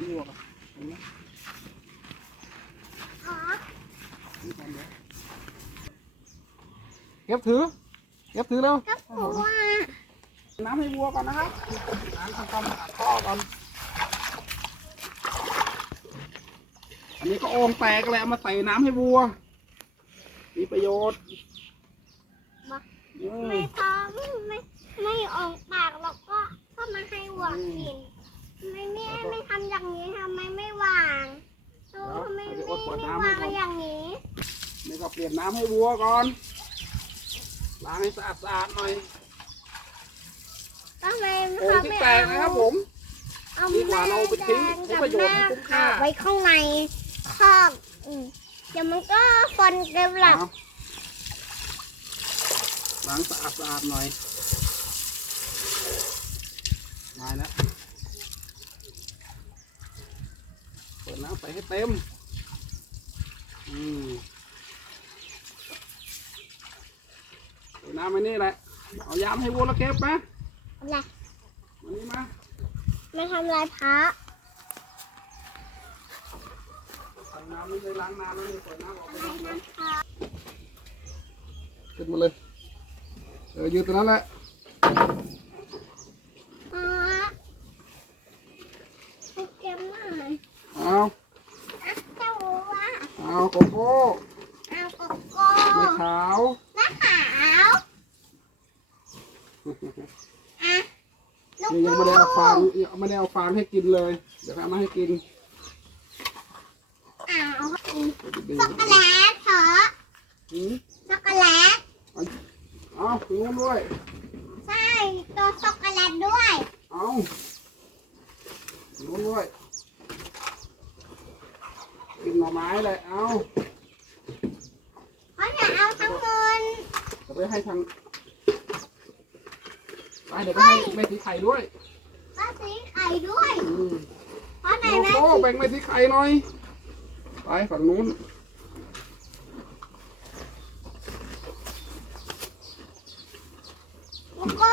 ดีกว่าเห็นไหมอ๋อนี่ก่อนเดี๋ยวเก็บถือ เก็บถือเร็วก็กลัวน้ำให้วัวก่อนนะครับน้ำทำความสะอาดท่อก่อนอันนี้ก็โอ่งแตกแล้วเอามาใส่น้ำให้วัว มีประโยชน์อืมไม่ท้องไม่ไม่ออกปากแล้วก็ก็มาให้วัวกิน ไม่ไม่ไม่ทำอย่างนี้ทำไมไม่วางเออทำไมไม่ไม่วางอย่างนี้นี่ก็เปลี่ยนน้ำให้วัวก่อนล้างให้สะอาดสะอาดๆหน่อยทำไมโอ่งเขาที่ไม่แตเอากนะครับผม เอาดีกว่าเราไปทิ้งแม่ให้ประโยชน์ให้คุ้มค่า ไว้ข้างในคอกอืมเดี๋ยวมันก็ฟอนเกมหลับ เอาล้างสะอาดสะอาดหน่อยมาแล้ว เปิดน้ำใส่ให้เต็ม อืมเปิดน้ำไว้นี่แหละ เอายามให้วัวและเก็บไหมอะไรมานี่มาไม่ทำลายพระใส่น้ำนี่เลยล้างน้ำแล้วนี่เปิดน้ำออกไปอะไรน้ำเลยนะคะขึ้นมาเลย เออยืนตรงนั้นแหละ อ๋อโปเกมอน เอา อะเจ้ารู้ว่า เอาโกโก้ เอาโกโก้ ไม่ขาวหน้าขาวอะลูกนี่ยังไม่ได้เอาฟางยังไม่ได้เอาฟางให้กินเลย เดี๋ยวเอามาให้กินอ้าวดีช็อกโกแลตเถอะหืมช็อกโกแลตเอาถึงนู้นด้วย ใช่ตัวช็อกโกแลตด้วย เอาถึงนู้นด้วยกินหน่อไม้เลยเอาเขา อยากเอาทั้งเงินจะไปให้ทางไปเดี๋ยวไปให้แม่สีไข่ด้วยก็สีไข่ด้วยอืมเพราะไหนโกแม่โก้แบ่งแม่สีไข่หน่อย ไปฝั่งนู้น แล้วก็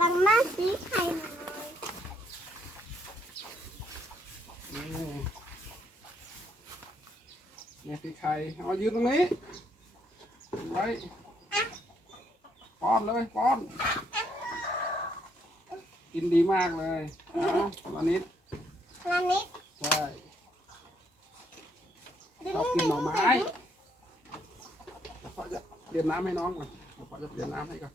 บางแม่สีไข่หน่อยนี่แม่สีไข่เอายืนตรงนี้ ไว้ป้อนเลยป้อน กินดีมากเลยเอานนี้แล้วนี้ใช่ชอบกินหน่อไม้พ่อจะเตรียมน้ำให้น้องก่อนพ่อจะเตรียมน้ำให้ก่อน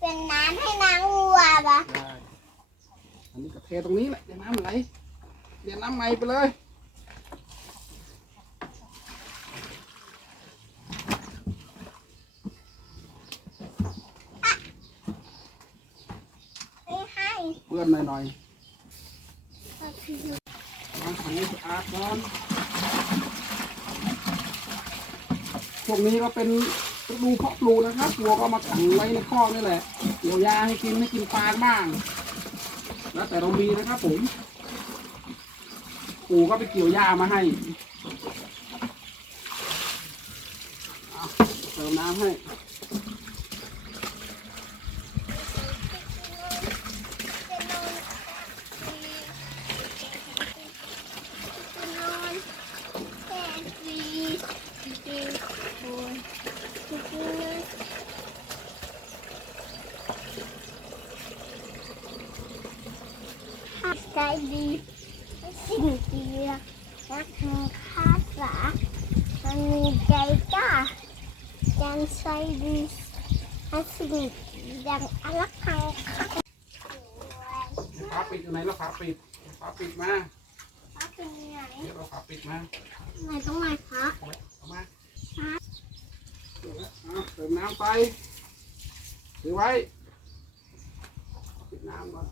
เป็นน้ำให้นางวัวปะอันนี้ก็เทตรงนี้แหละเดี๋ยวน้ำไหลเดี๋ยวน้ำใหม่ไปเลย ไม่ให้เปื้อนหน่อยๆล้างถังให้สะอาดก่อนช่วงนี้ก็เป็นฤดูเพาะปลูกนะครับวัวก็มาขังไว้ในคอกนี่แหละเกี่ยวยาให้กินให้กินฟางบ้าง แล้วแต่เรามีนะครับผม ปู่ก็ไปเกี่ยวหญ้ามาให้เอาเติมน้ำให้ นอนแค่สี่สี่คนใจดีสิ่งดีรักทางคาษามันมีใจกล้ายังใช้ดี อัศวินยังอลักทางขาปิดอยู่ไหนแล้วฝาปิดขาปิดมาฟ้าเป็นยังไงเดี๋ยวเราขาปิดมาไหนต้องไหนคะเอามาเอาเติมน้ำไปถือไว้ปิดน้ำก่อน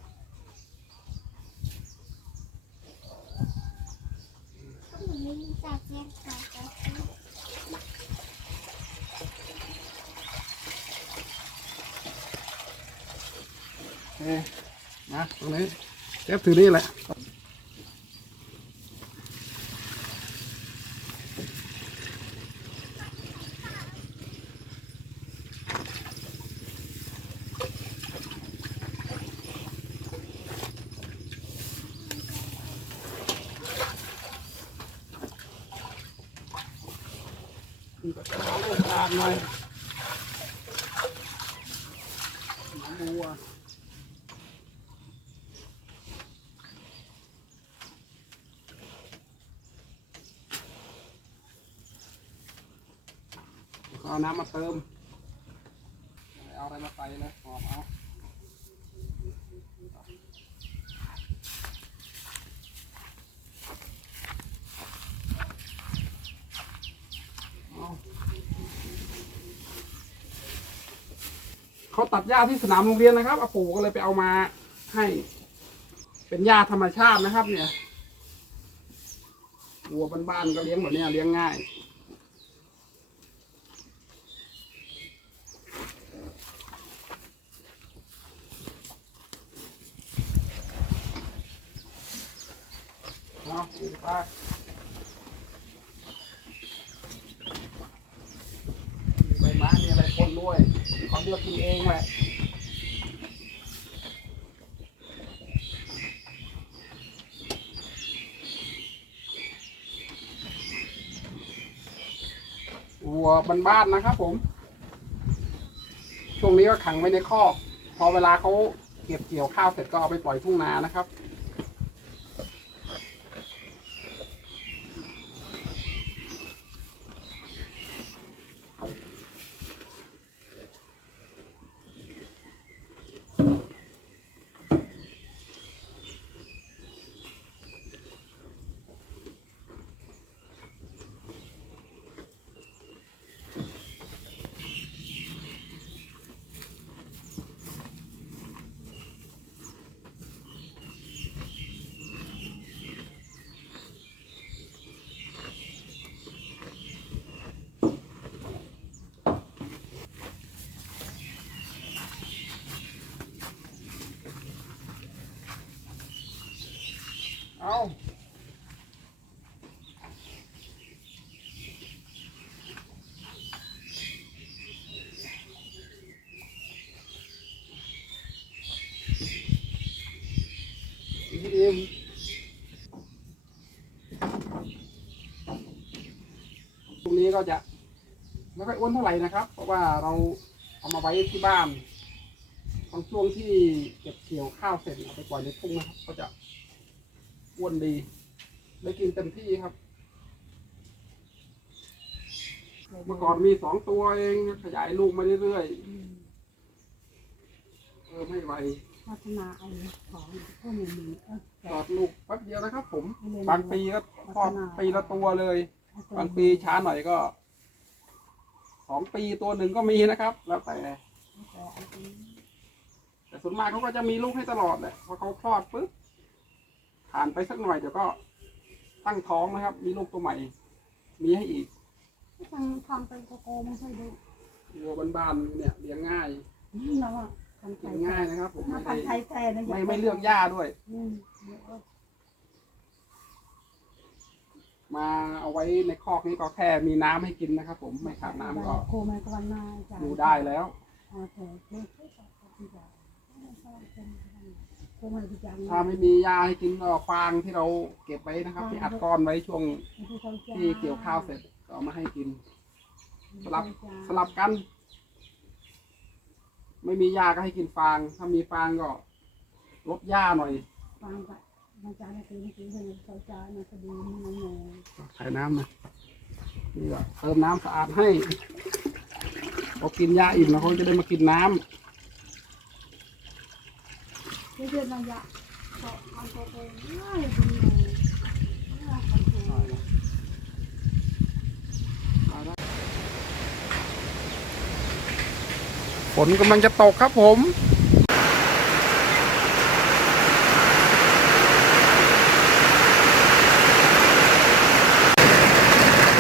นะตรงนี้เก็บถือนี่แหละหน่อยหมูอ่ะ เอาน้ำมาเติม เอาอะไรมาใส่เลยหอมเอาเขาตัดหญ้าที่สนามโรงเรียนนะครับอาปู่ก็เลยไปเอามาให้ เป็นหญ้าธรรมชาตินะครับ เนี่ยวัวบ้านๆก็เลี้ยงแบบเนี้ยเลี้ยงง่าย เอาดูไปใบไม้มีอะไรปนด้วยเขาเลือกกินเองแหละวัวบ้านๆนะครับผม ช่วงนี้ก็ขังไว้ในคอก พอเวลาเขาเก็บเกี่ยวข้าวเสร็จก็เอาไปปล่อยทุ่งนานะครับ จะไม่ค่อยอ้วนเท่าไหร่นะครับ เพราะว่าเราเอามาไว้ที่บ้านตอนช่วงที่เก็บเกี่ยวข้าวเสร็จเอาไปปล่อยในทุ่งนะครับ ก็จะอ้วนดีได้กินเต็มที่ครับ เมื่อก่อนมีสองตัวเองขยายลูกมาเรื่อยๆเออไม่ไหวพัฒนาเอาของก็ไม่มีเออตอดลูกแป๊บเดียวนะครับ ผมให้เรียนบางปีก็ทอดปีละตัวเลย บางปีช้าหน่อยก็สองปีตัวหนึ่งก็มีนะครับ แล้วแต่แต่ส่วนมากเขาก็จะมีลูกให้ตลอดแหละพอเขาคลอดปุ๊บผ่านไปสักหน่อยเดี๋ยวก็ตั้งท้องนะครับ มีลูกตัวใหม่ มีให้อีกทำทำเป็นโกโก้ไม่ใช่ดูวัวบ้านๆเนี่ยเลี้ยงง่ายเราอะทำไทเลี้ยยงง่ายนะครับ ผมถ้าไม่ทำไทได้ยแท้นะไม่ไม่เลือกหญ้าด้วย อื มมาเอาไว้ในคอกนี้ก็แค่มีน้ำให้กินนะครับ ผมไม่ขาดน้ำก็โคมาตะวันนาจ้ะอยู่ได้แล้วโอเคโคมาดีจังถ้าไม่มีหญ้าให้กินก็ฟางที่เราเก็บไว้นะครับ ที่อัดก้อนไว้ช่วงที่เกี่ยวข้าวเสร็จก็เอามาให้กิน สลับสลับกัน ไม่มีหญ้าก็ให้กินฟาง ถ้ามีฟางก็ลดหญ้าหน่อยฟังกัน มาจานคือคือเป็นเขาจานนะคดีมันแน่ใส่น้ำนะนี่ก็เติมน้ำสะอาดให้พอกินหญ้าอิ่มแล้วเขาจะได้มากินน้ำเพื่อนๆมายะเขาเอาโกโก้ง่ายดีฝนกำลังจะตกครับผม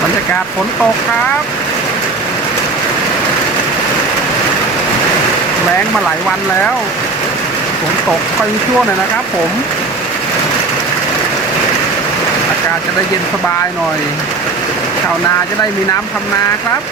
บรรยากาศฝนตกครับ แรงมาหลายวันแล้วฝนตกค่อยชั่วหน่อยนะครับผม อากาศจะได้เย็นสบายหน่อยชาวนาจะได้มีน้ำทำนาครับ